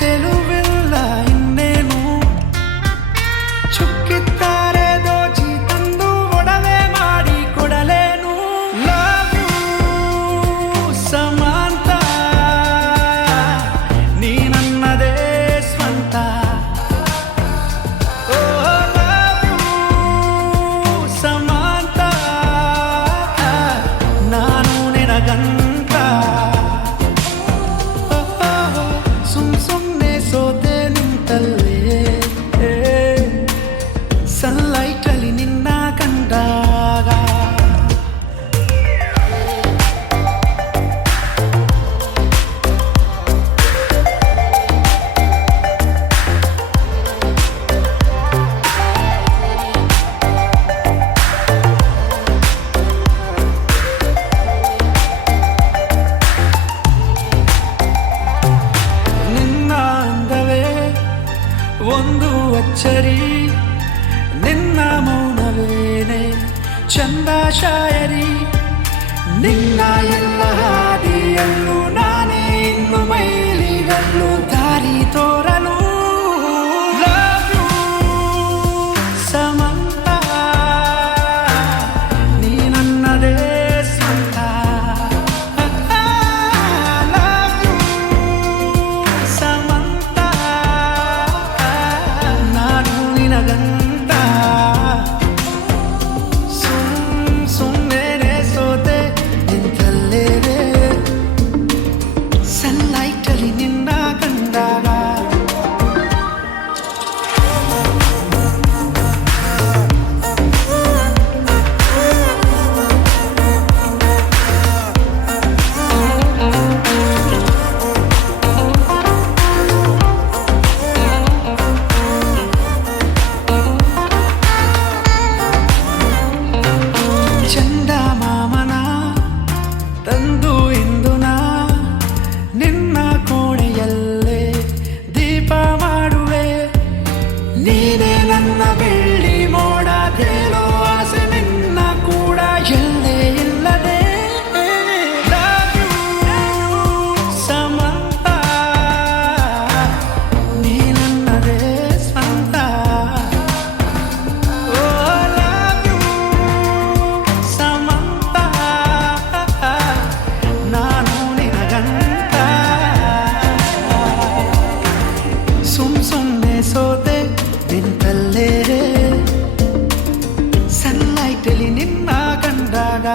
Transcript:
ಚೆಲುವಿಲ್ಲ ಇನ್ನೇನು ಚುಕ್ಕಿದ್ದಾರೆ ದೋಚಿ ತಂದು ಒಡವೆ ಮಾಡಿ ಕೊಡಲೇನು ಲವ್ ಯು ಸಮಾಂತ ನೀ ನನ್ನದೇ ಸ್ವಂತ ಲವ್ ಯು ಸಮಾಂತ ನಾನು ನಿನಗಂತ ಸುಮ್ನೆ ಸೋತೆ ನಿಂತಲ್ಲೇ ಸನ್ಲೈಟಲ್ಲಿ ನಿನ್ನ ಕಂಡಾಗ ನಿನ್ನ ಅಂದವೇ ಒಂದು ಅಚ್ಚರಿ ನಿನ್ನ ಮೌನವೇನೆ ಚಂದ ಶಾಯರಿ ನಿನ್ನ ಎಲ್ಲ ಹಾದಿಯಲ್ಲೂ ನಾನೇ ಇನ್ನು ಮೈಲಿಗಲ್ಲೂ ದಾರಿ ತೋರಲು ಲವ್ ಯು ಸಮಂತ ನೀ ನನ್ನದೇ ಸ್ವಂತ ಲವ್ ಯು ಸಮಂತ ನಾನು ನಿನಗಂತ ಸುಮ್ಮನೆ ಸೋತೆ ನಿಂತಲ್ಲೇ ಸನ್ಲೈಟಲ್ಲಿ ನಿನ್ನ ಕಂಡಾಗ ಚಂದ ಮಾಮನ ತಂದು ಇಂದು ನಾ ನಿನ್ನ ಕೋಣೆಯಲ್ಲೇ ದೀಪ ಮಾಡುವೆ ನೀನೇ ನನ್ನ ಬೆಳ್ಳಿ ಮೋಡ ತೇಲೋ ಆಸೆ ನಿನ್ನ ಕೂಡ ಎಲ್ಲೇ ಇಲ್ಲದೆ ಲವ್ ಯು ಸಮಂತ ನೀ ನನ್ನದೇ ಸ್ವಂತ ಲವ್ ಯು ಸಮಂತ ನಾನು ನಿನಗಂತ ಸುಮ್ಮನೆ ಸೋತೆ ನಿಂತಲ್ಲೇ ಸನ್ಲೈಟಲ್ಲಿ ನಿನ್ನ ಕಂಡಾಗ